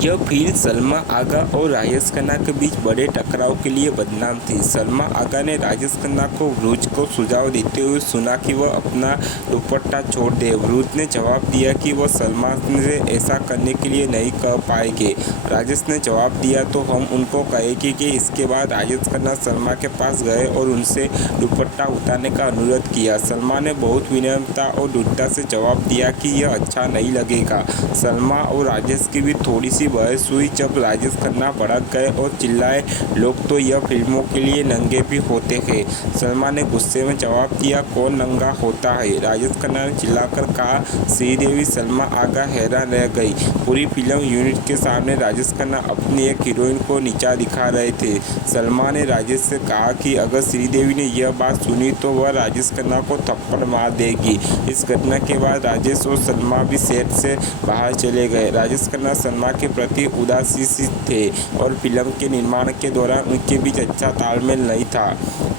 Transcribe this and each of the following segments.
यह फिल्म सलमा आगा और राजेश खन्ना के बीच बड़े टकराव के लिए बदनाम थी। सलमा आगा ने राजेश खन्ना को ब्रूच को सुझाव देते हुए सुना कि वह अपना दुपट्टा छोड़ दे। ब्रूच ने जवाब दिया कि वह सलमा से ऐसा करने के लिए नहीं कह पाएंगे। राजेश ने जवाब दिया तो हम उनको कहेंगे कि इसके बाद राजेश खन्ना सलमा के पास गए और उनसे दुपट्टा उतारने का अनुरोध किया। सलमा ने बहुत विनम्रता और दृढ़ता से जवाब दिया कि यह अच्छा नहीं लगेगा। सलमा और राजेश की भी थोड़ी सी बहस हुई। जब राजेश खन्ना भड़क गए और चिल्लाए, लोग तो यह फिल्मों के लिए नंगे भी होते हैं। सलमा ने गुस्से में जवाब दिया, कौन नंगा होता है? राजेश खन्ना ने चिल्लाकर कहा। श्रीदेवी सलमा आगा हैरान रह गई। पूरी फिल्म यूनिट के सामने राजेश खन्ना अपनी एक हीरोइन को नीचा दिखा रहे थे। सलमा ने राजेश से कहा कि अगर श्रीदेवी ने यह बात सुनी तो वह राजेश खन्ना को थप्पड़ मार देगी। इस घटना के बाद राजेश और सलमा भी सेट से बाहर चले गए। राजेश खन्ना सलमा के प्रति उदासीन थे और फिल्म के निर्माण के दौरान उनके बीच अच्छा तालमेल नहीं था।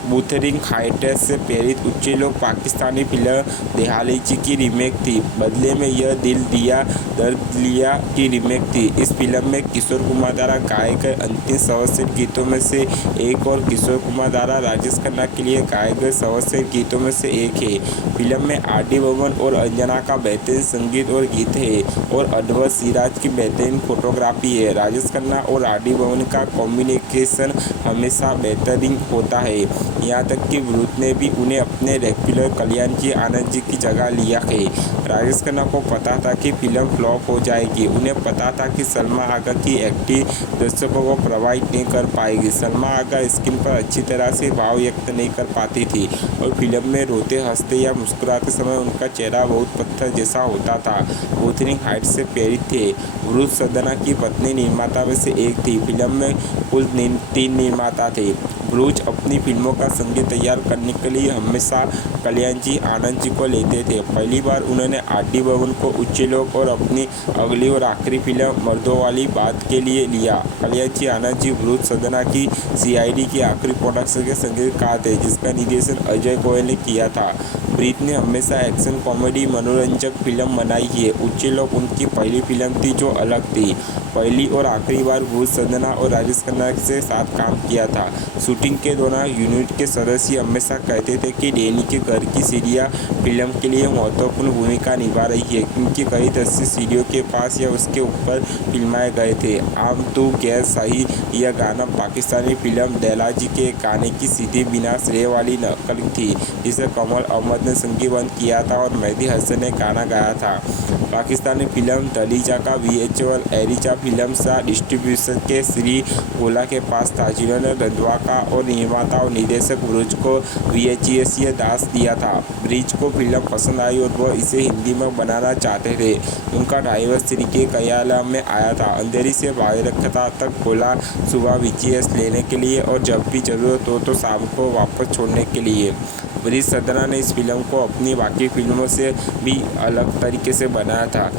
वुथरिंग हाइट्स से प्रेरित उच्चे लोग पाकिस्तानी फिल्म दहलीजी की रीमेक थी। बदले में यह दिल दिया दर्द लिया की रीमेक थी। इस फिल्म में किशोर कुमार द्वारा गाए गए अंतिम सर्वश्रेष्ठ गीतों में से एक और किशोर कुमार द्वारा राजेश खन्ना के लिए गाए गए सर्वश्रेष्ठ गीतों में से एक है। फिल्म में आर.डी. बर्मन और अंजना का बेहतरीन संगीत और गीत है और अनवर सिराज की बेहतरीन फोटोग्राफी है। राजेश खन्ना और आर.डी. बर्मन का कॉम्बिनेशन हमेशा बेहतरीन होता है। यहाँ तक कि ब्रूच ने भी उन्हें अपने रेगुलर कल्याण जी आनंद जी की जगह लिया है। राजेश खन्ना को पता था कि फिल्म फ्लॉप हो जाएगी। उन्हें पता था कि सलमा आगा की एक्टिंग दर्शकों को प्रभावित नहीं कर पाएगी। सलमा आगा स्क्रीन पर अच्छी तरह से भाव व्यक्त नहीं कर पाती थी और फिल्म में रोते हंसते या मुस्कुराते समय उनका चेहरा बहुत पत्थर जैसा होता था। वुथरिंग हाइट्स से प्रेरित थे। ब्रूच सदना की पत्नी निर्माता में से एक थी। फिल्म में कुल 3 निर्माता थे। ब्रूच अपनी फिल्मों का संगीत तैयार करने के लिए हमेशा कल्याण जी आनंद जी को लेते थे। पहली बार उन्होंने आर.डी. बर्मन को उच्चे लोग और अपनी अगली और आखिरी फिल्म मर्दों वाली बात के लिए लिया। कल्याण जी आनंद जी ब्रूच सदना की CID की आखिरी प्रोडक्शन के संगीतकार थे, जिसका निर्देशन अजय गोयल ने किया था। ब्रूच ने हमेशा एक्शन कॉमेडी मनोरंजक फिल्म बनाई है। उच्चे लोग उनकी पहली फिल्म थी जो अलग थी। पहली और आखिरी बार ब्रूच सदना और राजेश खन्ना के साथ काम किया था। शूटिंग के दौरान यूनिट के सदस्य हमेशा कहते थे कि डैनी के घर की सीढ़ियाँ फिल्म के लिए महत्वपूर्ण भूमिका निभा रही है, क्योंकि कई दृश्य सीढ़ियों के पास या उसके ऊपर फिल्माए गए थे। आम तो गैर सही यह गाना पाकिस्तानी फिल्म दहलीजी के गाने की सीधी बिना श्रेय वाली नकल थी, जिसे कमल अहमद ने संगीतबद्ध किया था और मेहदी हसन ने गाना गाया था। पाकिस्तानी फिल्म दहलीजा का VHL एरिजा फिल्म सा डिस्ट्रीब्यूशन के श्री गोला के पास था, जिन्होंने रंधवा का और निर्माता और निर्देशक ब्रूच को VHS दास दिया था। ब्रूच को फिल्म पसंद आई और वह इसे हिंदी में बनाना चाहते थे। उनका ड्राइवर श्री के कयाला में आया था। अंधेरी से भागीरथता तक गोला सुबह VHS लेने के लिए और जब भी जरूरत हो तो शाम को वापस छोड़ने के लिए। ब्रूच सदना ने इस फिल्म को अपनी बाकी फिल्मों से भी अलग तरीके से बनाया था।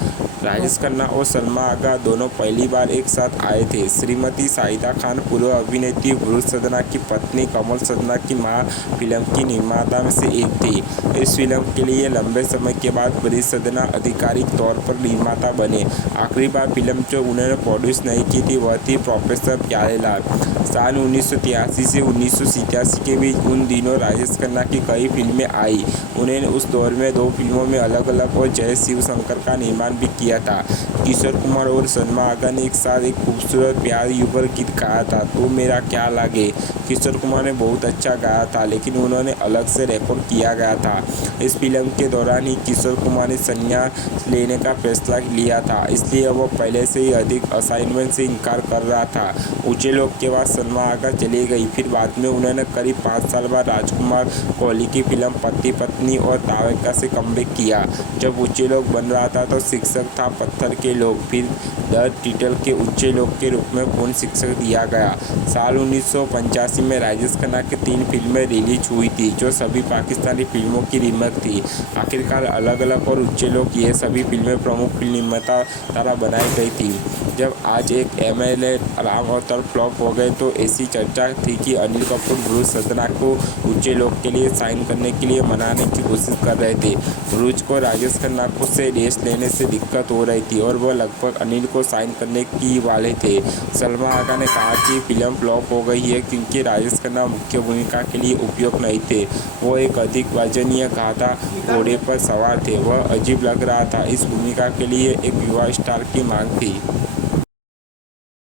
राजेश खन्ना और सलमा आगा दोनों पहली बार एक साथ आए थे। श्रीमती शाहिदा खान पूर्व अभिनेत्री ब्रूच सदना की पत्नी कमल सदना की मां फिल्म की निर्माता में से एक थी। इस फिल्म के लिए लंबे समय के बाद ब्रूच सदना आधिकारिक तौर पर निर्माता बने। आखिरी बार फिल्म जो उन्होंने प्रोड्यूस नहीं की थी वह थी प्रोफेसर प्यारेलाल। साल 1983 से 1987 के बीच उन दिनों राजेश खन्ना की कई फिल्में आई। उन्होंने उस दौर में 2 फिल्मों में अलग अलग और जय शिव शंकर का निर्माण भी किया था। किशोर कुमार और सलमा आगा ने एक साथ एक खूबसूरत प्यार युगल गीत गाया था, तो मेरा क्या लागे। किशोर कुमार ने बहुत अच्छा गाया था, लेकिन उन्होंने अलग से रिकॉर्ड किया गया था। इस फिल्म के दौरान ही किशोर कुमार ने संन्यास लेने का फैसला लिया था, इसलिए वह पहले से ही अधिक असाइनमेंट से इनकार कर रहा था। ऊंचे लोग के बाद सलमा आगा चली गई। फिर बाद में उन्होंने करीब 5 साल बाद राजकुमार कोहली की फिल्म पति पत्नी और तारका से कमबैक किया। जब ऊंचे लोग बन रहा था तो शिक्षक था पत्थर के लोग, फिर द टाइटल के ऊंचे लोग के रूप में पूर्ण शिक्षक दिया गया। साल 1985 में राजेश खन्ना की 3 फिल्में रिलीज हुई थी, जो सभी पाकिस्तानी फिल्मों की रीमेक थी। आखिरकार अलग अलग और ऊंचे लोग ये सभी फिल्में प्रमुख फिल्म निर्माता द्वारा बनाई गई थी। जब आज एक MLA राम अवतार फ्लॉप हो गए तो ऐसी चर्चा थी कि अनिल कपूर ब्रूच सदना को ऊंचे लोग के लिए साइन करने के लिए मनाने की कोशिश कर रहे थे। ब्रूच को राजेश खन्ना को से रेस लेने से दिक्कत हो रही थी और वह लगभग अनिल को साइन करने की वाले थे। सलमा आगा ने कहा कि फिल्म फ्लॉप हो गई है क्योंकि राजेश खन्ना मुख्य भूमिका के लिए उपयुक्त नहीं थे। वो एक अधिक वजनीय गाधा घोड़े पर सवार थे। वह अजीब लग रहा था। इस भूमिका के लिए एक युवा स्टार की मांग थी।